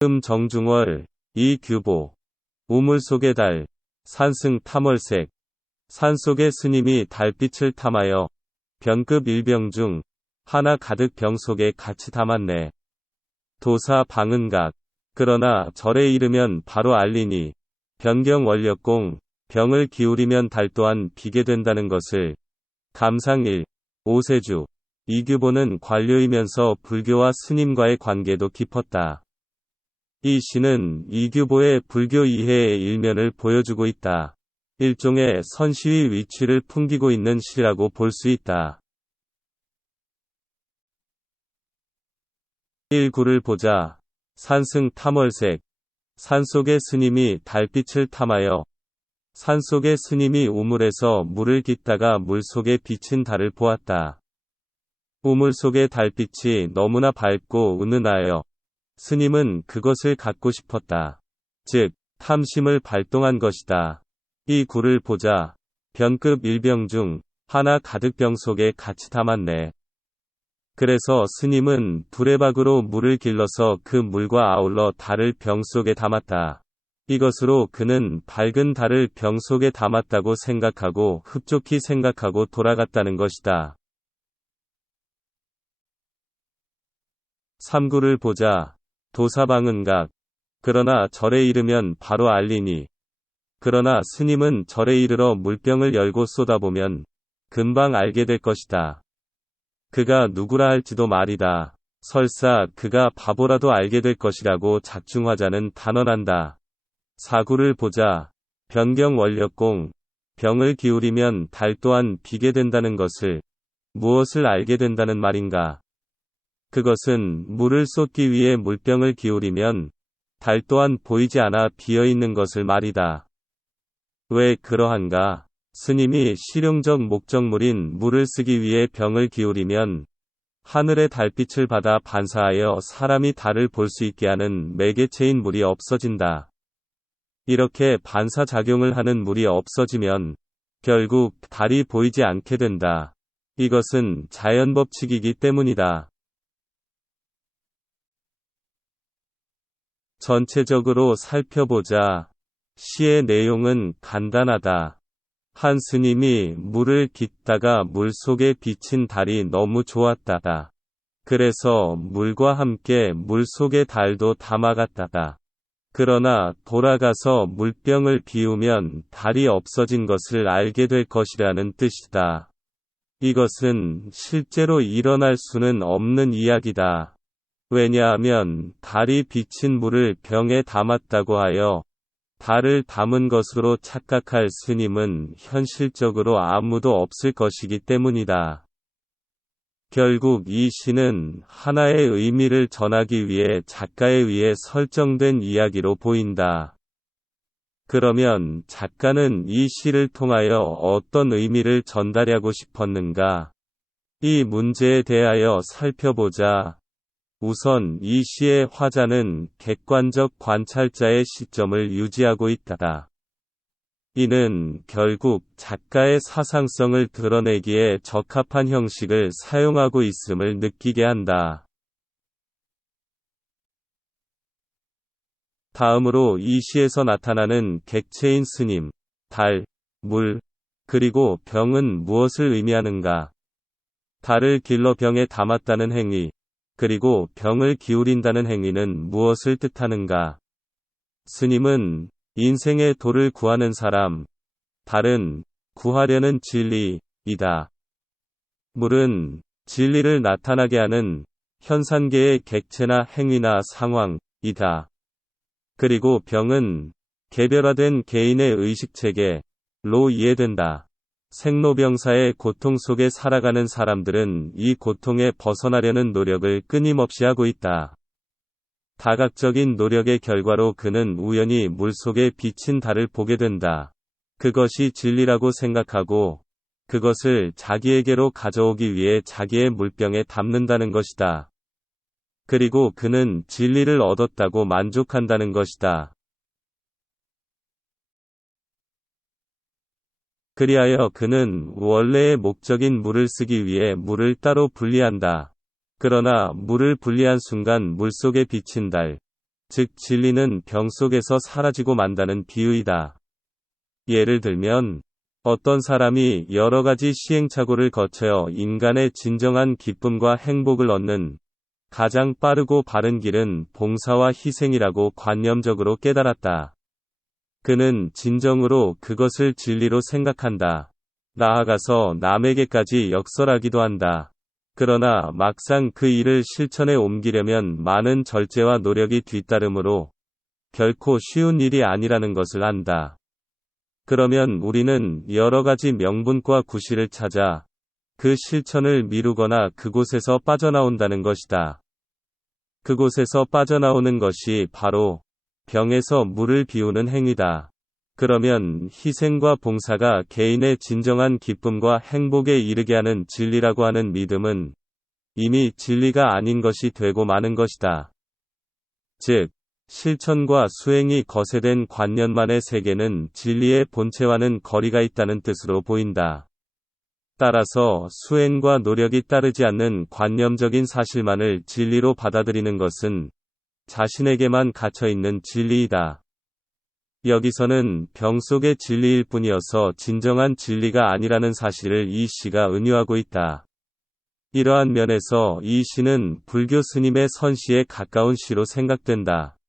정중월, 이규보. 우물 속의 달. 산승 탐월색. 산속의 스님이 달빛을 탐하여 병급 일병 중 하나 가득 병 속에 같이 담았네. 도사 방은각. 그러나 절에 이르면 바로 알리니 변경 원력공. 병을 기울이면 달 또한 비게 된다는 것을. 감상일. 오세주. 이규보는 관료이면서 불교와 스님과의 관계도 깊었다. 이 시는 이규보의 불교 이해의 일면을 보여주고 있다. 일종의 선시의 위치를 풍기고 있는 시라고 볼 수 있다. 1구를 보자. 산승 탐월색. 산속의 스님이 달빛을 탐하여. 산속의 스님이 우물에서 물을 깃다가 물속에 비친 달을 보았다. 우물 속의 달빛이 너무나 밝고 은은하여 스님은 그것을 갖고 싶었다. 즉, 탐심을 발동한 것이다. 이 구를 보자. 변급 일병 중 하나 가득 병 속에 같이 담았네. 그래서 스님은 두레박으로 물을 길러서 그 물과 아울러 달을 병 속에 담았다. 이것으로 그는 밝은 달을 병 속에 담았다고 생각하고 흡족히 생각하고 돌아갔다는 것이다. 3구를 보자. 도사방은각. 그러나 절에 이르면 바로 알리니. 그러나 스님은 절에 이르러 물병을 열고 쏟아보면 금방 알게 될 것이다. 그가 누구라 할지도 말이다. 설사 그가 바보라도 알게 될 것이라고 작중화자는 단언한다. 4구를 보자. 변경 원력공. 병을 기울이면 달 또한 비게 된다는 것을. 무엇을 알게 된다는 말인가? 그것은 물을 쏟기 위해 물병을 기울이면 달 또한 보이지 않아 비어있는 것을 말이다. 왜 그러한가? 스님이 실용적 목적물인 물을 쓰기 위해 병을 기울이면 하늘의 달빛을 받아 반사하여 사람이 달을 볼 수 있게 하는 매개체인 물이 없어진다. 이렇게 반사작용을 하는 물이 없어지면 결국 달이 보이지 않게 된다. 이것은 자연법칙이기 때문이다. 전체적으로 살펴보자. 시의 내용은 간단하다. 한 스님이 물을 깃다가 물 속에 비친 달이 너무 좋았다다. 그래서 물과 함께 물 속의 달도 담아갔다다. 그러나 돌아가서 물병을 비우면 달이 없어진 것을 알게 될 것이라는 뜻이다. 이것은 실제로 일어날 수는 없는 이야기다. 왜냐하면 달이 비친 물을 병에 담았다고 하여 달을 담은 것으로 착각할 스님은 현실적으로 아무도 없을 것이기 때문이다. 결국 이 시는 하나의 의미를 전하기 위해 작가에 의해 설정된 이야기로 보인다. 그러면 작가는 이 시를 통하여 어떤 의미를 전달하고 싶었는가? 이 문제에 대하여 살펴보자. 우선 이 시의 화자는 객관적 관찰자의 시점을 유지하고 있다. 이는 결국 작가의 사상성을 드러내기에 적합한 형식을 사용하고 있음을 느끼게 한다. 다음으로 이 시에서 나타나는 객체인 스님, 달, 물, 그리고 병은 무엇을 의미하는가? 달을 길러 병에 담았다는 행위, 그리고 병을 기울인다는 행위는 무엇을 뜻하는가? 스님은 인생의 도를 구하는 사람, 달은 구하려는 진리이다. 물은 진리를 나타나게 하는 현상계의 객체나 행위나 상황이다. 그리고 병은 개별화된 개인의 의식체계로 이해된다. 생로병사의 고통 속에 살아가는 사람들은 이 고통에 벗어나려는 노력을 끊임없이 하고 있다. 다각적인 노력의 결과로 그는 우연히 물속에 비친 달을 보게 된다. 그것이 진리라고 생각하고 그것을 자기에게로 가져오기 위해 자기의 물병에 담는다는 것이다. 그리고 그는 진리를 얻었다고 만족한다는 것이다. 그리하여 그는 원래의 목적인 물을 쓰기 위해 물을 따로 분리한다. 그러나 물을 분리한 순간 물속에 비친 달, 즉 진리는 병 속에서 사라지고 만다는 비유이다. 예를 들면 어떤 사람이 여러 가지 시행착오를 거쳐 인간의 진정한 기쁨과 행복을 얻는 가장 빠르고 바른 길은 봉사와 희생이라고 관념적으로 깨달았다. 그는 진정으로 그것을 진리로 생각한다. 나아가서 남에게까지 역설하기도 한다. 그러나 막상 그 일을 실천에 옮기려면 많은 절제와 노력이 뒤따르므로 결코 쉬운 일이 아니라는 것을 안다. 그러면 우리는 여러 가지 명분과 구실을 찾아 그 실천을 미루거나 그곳에서 빠져나온다는 것이다. 그곳에서 빠져나오는 것이 바로 병에서 물을 비우는 행위다. 그러면 희생과 봉사가 개인의 진정한 기쁨과 행복에 이르게 하는 진리라고 하는 믿음은 이미 진리가 아닌 것이 되고 마는 것이다. 즉, 실천과 수행이 거세된 관념만의 세계는 진리의 본체와는 거리가 있다는 뜻으로 보인다. 따라서 수행과 노력이 따르지 않는 관념적인 사실만을 진리로 받아들이는 것은 자신에게만 갇혀있는 진리이다. 여기서는 병 속의 진리일 뿐이어서 진정한 진리가 아니라는 사실을 이 시가 은유하고 있다. 이러한 면에서 이 시는 불교 스님의 선시에 가까운 시로 생각된다.